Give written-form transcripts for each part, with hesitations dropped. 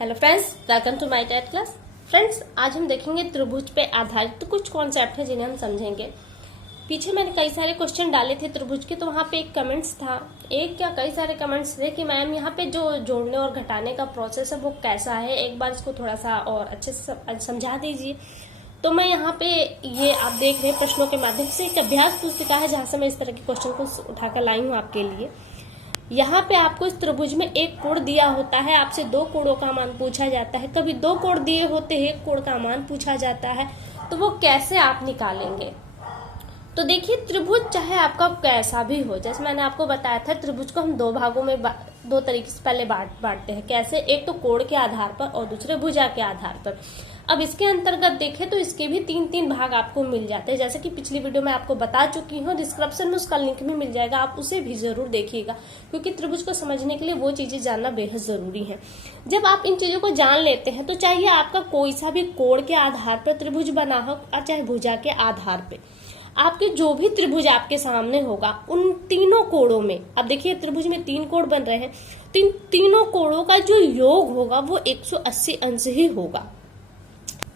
Hello friends, welcome to my TET class. Friends, आज हम देखेंगे त्रिभुज पे आधारित कुछ कॉन्सेप्ट हैं जिन्हें हम समझेंगे। पीछे मैंने कई सारे क्वेश्चन डाले थे त्रिभुज के, तो वहाँ पे एक कमेंट्स था, एक क्या कई सारे कमेंट्स थे कि मैम यहाँ पे जो जोड़ने और घटाने का प्रोसेस है वो कैसा है, एक बार इसको थोड़ा सा और अच्छे से समझा दीजिए। तो मैं यहाँ पे ये आप देख रहे हैं प्रश्नों के माध्यम से एक अभ्यास पुस्तिका है जहाँ से मैं इस तरह के क्वेश्चन को उठाकर लाई हूँ आपके लिए। यहाँ पे आपको इस त्रिभुज में एक कोण दिया होता है, आपसे दो कोणों का मान पूछा जाता है, कभी दो कोण दिए होते हैं, एक कोण का मान पूछा जाता है, तो वो कैसे आप निकालेंगे। तो देखिए, त्रिभुज चाहे आपका कैसा भी हो, जैसे मैंने आपको बताया था त्रिभुज को हम दो भागों में दो तरीके से पहले बांटते हैं। कैसे? एक तो कोण के आधार पर और दूसरे भुजा के आधार पर। अब इसके अंतर्गत देखें तो इसके भी तीन तीन भाग आपको मिल जाते हैं, जैसे कि पिछली वीडियो में आपको बता चुकी हूँ, डिस्क्रिप्शन में उसका लिंक भी मिल जाएगा, आप उसे भी जरूर देखिएगा, क्योंकि त्रिभुज को समझने के लिए वो चीजें जानना बेहद जरूरी है। जब आप इन चीजों को जान लेते हैं तो चाहिए आपका कोई सा भी कोण के आधार पर त्रिभुज बना हो और चाहे भुजा के आधार पर, आपके जो भी त्रिभुज आपके सामने होगा उन तीनों कोणों में, अब देखिए त्रिभुज में तीन कोण बन रहे हैं, तो इन तीनों कोणों का जो योग होगा वो 180 अंश ही होगा।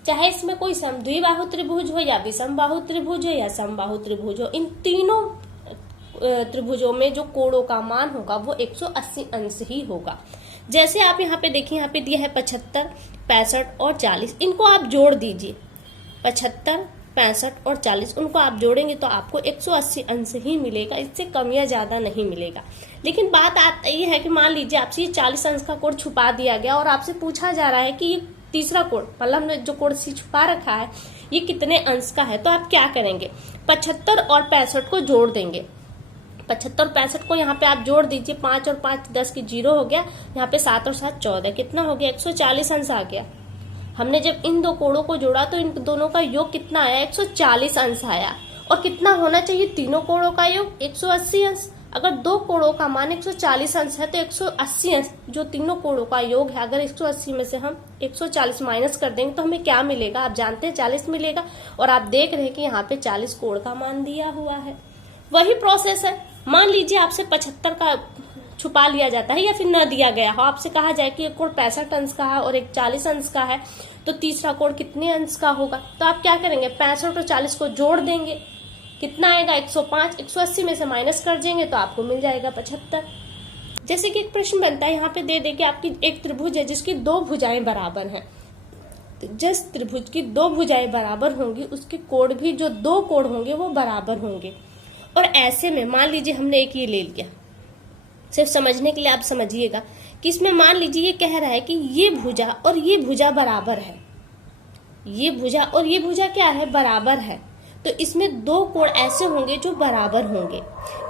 चाहे इसमें कोई समद्विबाहु त्रिभुज हो या विषमबाहु त्रिभुज हो या समबाहु त्रिभुज हो, इन तीनों त्रिभुजों में जो कोणों का मान होगा वो 180 अंश ही होगा। जैसे आप यहाँ पे देखिए, यहाँ पे दिया है 75, 65 और 40, इनको आप जोड़ दीजिए। 75, 65 और 40 उनको आप जोड़ेंगे तो आपको 180 अंश ही मिलेगा, इससे कम या ज्यादा नहीं मिलेगा। लेकिन बात ये है कि मान लीजिए आपसे ये 40 अंश का कोण छुपा दिया गया और आपसे पूछा जा रहा है कि ये तीसरा कोण, मतलब हमने जो कोण सी छुपा रखा है ये कितने अंश का है, तो आप क्या करेंगे? 75 और 65 को जोड़ देंगे। 75 और 65 को यहाँ पे आप जोड़ दीजिए, 5 और 5 10 की 0 हो गया, यहाँ पे 7 और 7 14, कितना हो गया? 140 अंश आ गया। हमने जब इन दो कोणों को जोड़ा तो इन दोनों का योग कितना आया? 140 अंश आया। और कितना होना चाहिए तीनों कोणों का योग? 180 अंश। अगर दो कोणों का मान 140 अंश है तो 180 अंश जो तीनों कोणों का योग है, अगर 180 में से हम 140 माइनस कर देंगे तो हमें क्या मिलेगा? आप जानते हैं 40 मिलेगा, और आप देख रहे हैं कि यहाँ पे 40 कोण का मान दिया हुआ है। वही प्रोसेस है, मान लीजिए आपसे 75 का छुपा लिया जाता है या फिर न दिया गया हो, आपसे कहा जाए कि एक कोण 65 अंश का है और एक 40 अंश का है, तो तीसरा कोण कितने अंश का होगा? तो आप क्या करेंगे? 65 और 40 को जोड़ देंगे, कितना आएगा? 105। 180 में से माइनस कर देंगे तो आपको मिल जाएगा 75। जैसे कि एक प्रश्न बनता है, यहाँ पे दे कि आपकी एक त्रिभुज है जिसकी दो भुजाएं बराबर हैं, तो जिस त्रिभुज की दो भुजाएं बराबर होंगी उसके कोण भी, जो दो कोण होंगे वो बराबर होंगे। और ऐसे में मान लीजिए हमने एक ये ले लिया, सिर्फ समझने के लिए आप समझिएगा कि इसमें मान लीजिए ये कह रहा है कि ये भुजा और ये भुजा बराबर है, ये भुजा और ये भुजा क्या है? बराबर है। तो इसमें दो कोण ऐसे होंगे जो बराबर होंगे।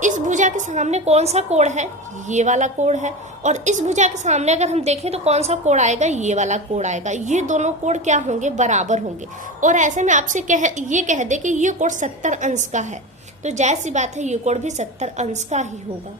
इस भुजा के सामने कौन सा कोण है? ये वाला कोण है। और इस भुजा के सामने अगर हम देखें तो कौन सा कोण आएगा? ये वाला कोण आएगा। ये दोनों कोण क्या होंगे? बराबर होंगे। और ऐसे में आपसे ये कह दे कि ये कोण 70 अंश का है, तो जाहिर सी बात है ये कोण भी 70 अंश का ही होगा,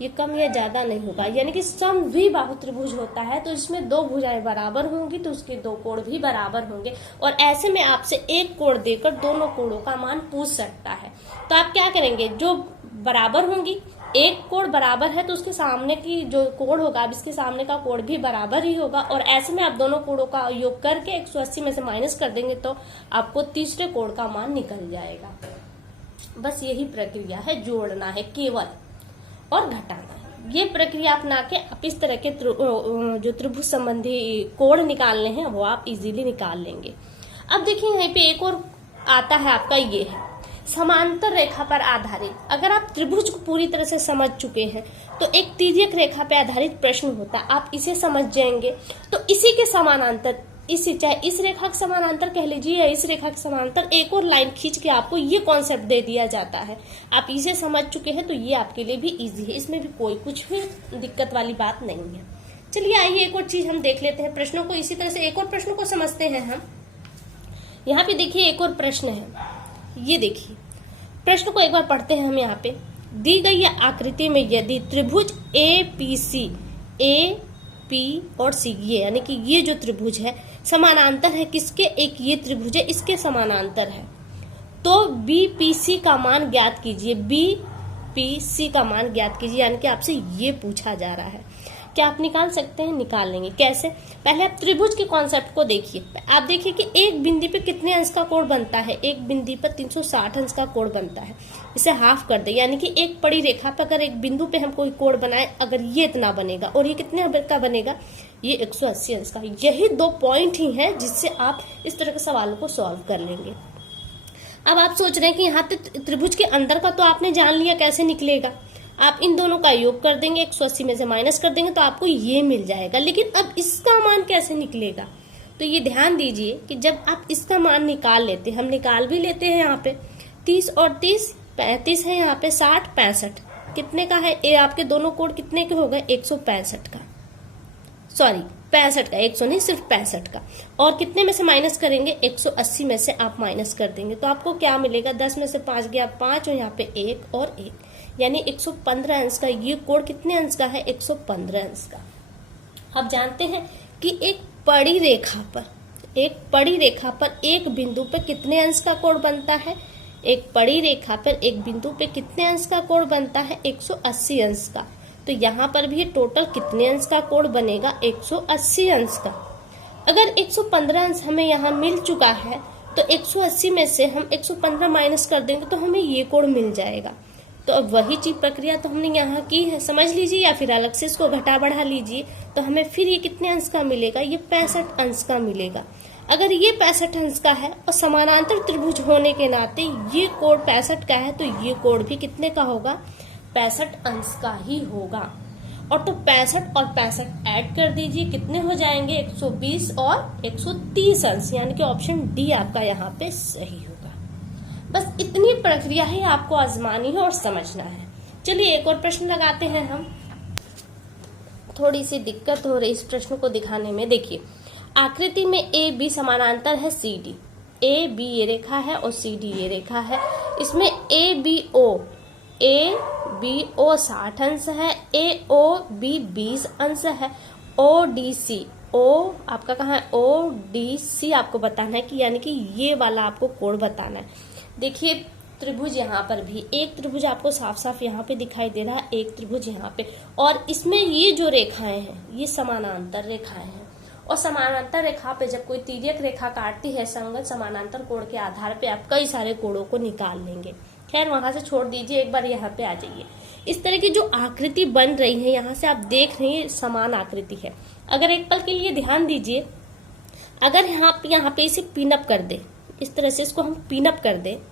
ये कम या ज्यादा नहीं होगा। यानी कि समद्विबाहु त्रिभुज होता है तो इसमें दो भुजाएं बराबर होंगी तो उसके दो कोण भी बराबर होंगे, और ऐसे में आपसे एक कोण देकर दोनों कोणों का मान पूछ सकता है। तो आप क्या करेंगे? जो बराबर होंगी, एक कोण बराबर है तो उसके सामने की जो कोण होगा, अब इसके सामने का कोण भी बराबर ही होगा, और ऐसे में आप दोनों कोणों का योग करके 180 में से माइनस कर देंगे तो आपको तीसरे कोण का मान निकल जाएगा। बस यही प्रक्रिया है, जोड़ना है केवल और घटाना है। ये प्रक्रिया अपना के आप इस तरह के जो त्रिभुज संबंधी कोण निकालने हैं वो आप इजीली निकाल लेंगे। अब देखिए यहाँ पे एक और आता है आपका, ये है समांतर रेखा पर आधारित। अगर आप त्रिभुज को पूरी तरह से समझ चुके हैं तो एक तिर्यक रेखा पर आधारित प्रश्न होता है, आप इसे समझ जाएंगे तो इसी के समानांतर, इसी चाहे इस रेखा के समानांतर कह लीजिए या इस रेखा के समानांतर एक और लाइन खींच के आपको ये कॉन्सेप्ट दे दिया जाता है। आप इसे समझ चुके हैं तो ये आपके लिए भी इजी है, इसमें भी कोई कुछ भी दिक्कत वाली बात नहीं है। चलिए आइए एक और चीज हम देख लेते हैं, प्रश्नों को इसी तरह से एक और प्रश्न को समझते हैं हम। यहाँ पे देखिए एक और प्रश्न है, ये देखिए प्रश्न को एक बार पढ़ते हैं हम। यहाँ पे दी गई आकृति में यदि त्रिभुज APC, A, P और C, ये यानी कि ये जो त्रिभुज है समानांतर है किसके? एक ये त्रिभुज है इसके समानांतर है, तो BPC का मान ज्ञात कीजिए। BPC का मान ज्ञात कीजिए, यानी कि आपसे ये पूछा जा रहा है। क्या आप निकाल सकते हैं? निकाल लेंगे। कैसे? पहले आप त्रिभुज के कॉन्सेप्ट को देखिए। आप देखिए कि एक बिंदु पे कितने अंश का कोण बनता है। एक बिंदु पर 360 अंश का कोण बनता है। इसे हाफ कर दे, यानी कि एक पड़ी रेखा पर अगर एक बिंदु पे हम कोई कोण बनाए, अगर ये इतना बनेगा और ये कितने का बनेगा, ये 180 अंश का। यही 2 पॉइंट ही हैं जिससे आप इस तरह के सवालों को सॉल्व कर लेंगे। अब आप सोच रहे हैं कि यहाँ त्रिभुज के अंदर का तो आपने जान लिया कैसे निकलेगा। आप इन दोनों का योग कर देंगे, 180 में से माइनस कर देंगे तो आपको ये मिल जाएगा। लेकिन अब इसका मान कैसे निकलेगा? तो ये ध्यान दीजिए कि जब आप इसका मान निकाल लेते हैं, हम निकाल भी लेते हैं यहाँ पे 30 और 30 35 है, यहाँ पे 60 65 कितने का है? ये आपके दोनों कोण कितने के हो गए? 165 का, सॉरी 65 का, 100 नहीं सिर्फ 65 का। और कितने में से माइनस करेंगे? 180 में से आप माइनस कर देंगे तो आपको क्या मिलेगा? 10 में से 5 गया 5 और यहाँ पे 1 और 1, यानी 115 अंश का। ये कोण कितने अंश का है? 115 अंश का। आप जानते हैं कि एक पड़ी रेखा पर एक बिंदु पर कितने अंश का कोण बनता है? एक पड़ी रेखा पर एक बिंदु पे कितने अंश का कोण बनता है? 180 अंश का। तो यहाँ पर भी टोटल कितने अंश का कोण बनेगा? 180 अंश का। अगर 115 अंश हमें यहाँ मिल चुका है तो 180 में से हम 115 माइनस कर देंगे तो हमें ये कोण मिल जाएगा। तो अब वही चीज प्रक्रिया तो हमने यहाँ की है, समझ लीजिए, या फिर अलग से इसको घटा बढ़ा लीजिए तो हमें फिर ये कितने अंश का मिलेगा? ये 65 अंश का मिलेगा। अगर ये 65 अंश का है और समानांतर त्रिभुज होने के नाते ये कोण 65 का है तो ये कोण भी कितने का होगा? 65 अंश का ही होगा। और तो 65 और 65 ऐड कर दीजिए, कितने हो जाएंगे? 120 और 130 अंश, यानी कि ऑप्शन डी आपका यहाँ पे सही होगा। बस इतनी प्रक्रिया ही आपको आजमानी है और समझना है। चलिए एक और प्रश्न लगाते हैं हम। थोड़ी सी दिक्कत हो रही इस प्रश्न को दिखाने में। देखिए आकृति में ए बी समानांतर है सी डी। ए बी ये रेखा है और सी डी ये रेखा है। इसमें ए बी ओ 60 अंश है, ए ओ बी 20 अंश है, ओ डी सी, ओ आपका कहाँ है? ओ डी सी आपको बताना है कि यानी कि ये वाला आपको कोण बताना है। देखिए त्रिभुज यहाँ पर भी एक त्रिभुज आपको साफ साफ यहाँ पे दिखाई दे रहा है, एक त्रिभुज यहाँ पे, और इसमें ये जो रेखाएं हैं ये समानांतर रेखाएं हैं। और समानांतर रेखा पे जब कोई तिर्यक रेखा काटती है संगत समानांतर कोण के आधार पे आप कई सारे कोणों को निकाल लेंगे। खैर वहां से छोड़ दीजिए, एक बार यहाँ पे आ जाइए। इस तरह की जो आकृति बन रही है यहाँ से आप देख रहे हैं समान आकृति है। अगर एक पल के लिए ध्यान दीजिए, अगर यहाँ पे इसे पिनअप कर दे, इस तरह से इसको हम पिनअप कर दे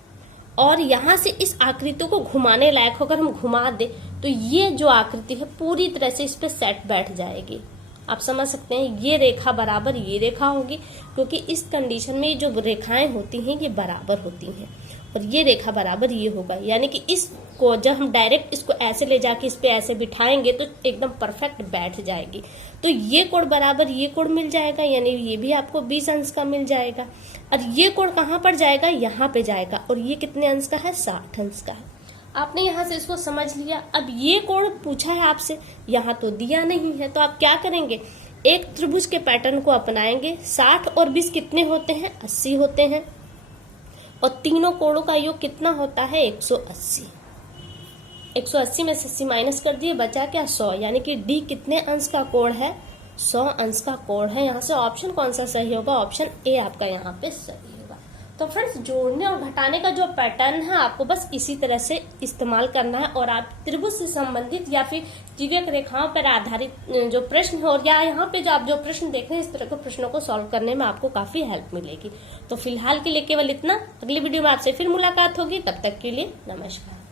और यहाँ से इस आकृति को घुमाने लायक होकर हम घुमा दे तो ये जो आकृति है पूरी तरह से इस पे सेट बैठ जाएगी। आप समझ सकते हैं ये रेखा बराबर ये रेखा होगी, क्योंकि इस कंडीशन में जो रेखाएं होती हैं ये बराबर होती हैं और ये रेखा बराबर ये होगा। यानी कि इसको जब हम डायरेक्ट इसको ऐसे ले जाके इस पे ऐसे बिठाएंगे तो एकदम परफेक्ट बैठ जाएगी। तो ये कोण बराबर ये कोण मिल जाएगा, यानी ये भी आपको 20 अंश का मिल जाएगा। और ये कोण कहाँ पर जाएगा? यहाँ पे जाएगा। और ये कितने अंश का है? 60 अंश का है। आपने यहाँ से इसको समझ लिया। अब ये कोण पूछा है आपसे, यहाँ तो दिया नहीं है, तो आप क्या करेंगे? एक त्रिभुज के पैटर्न को अपनाएंगे। 60 और 20 कितने होते हैं? 80 होते हैं। और तीनों कोणों का योग कितना होता है? 180। 180 में से 80 माइनस कर दिए, बचा क्या? 100, यानी कि डी कितने अंश का कोण है? 100 अंश का कोण है। यहाँ से ऑप्शन कौन सा सही होगा? ऑप्शन ए आपका यहाँ पे सही होगा। तो फ्रेंड्स जोड़ने और घटाने का जो पैटर्न है आपको बस इसी तरह से इस्तेमाल करना है और आप त्रिभुज से संबंधित या फिर तिर्यक रेखाओं पर आधारित जो प्रश्न हो या यहाँ पे जो आप जो प्रश्न देख रहे हैं इस तरह के प्रश्नों को सॉल्व करने में आपको काफी हेल्प मिलेगी। तो फिलहाल के लिए केवल इतना। अगली वीडियो में आपसे फिर मुलाकात होगी, तब तक के लिए नमस्कार।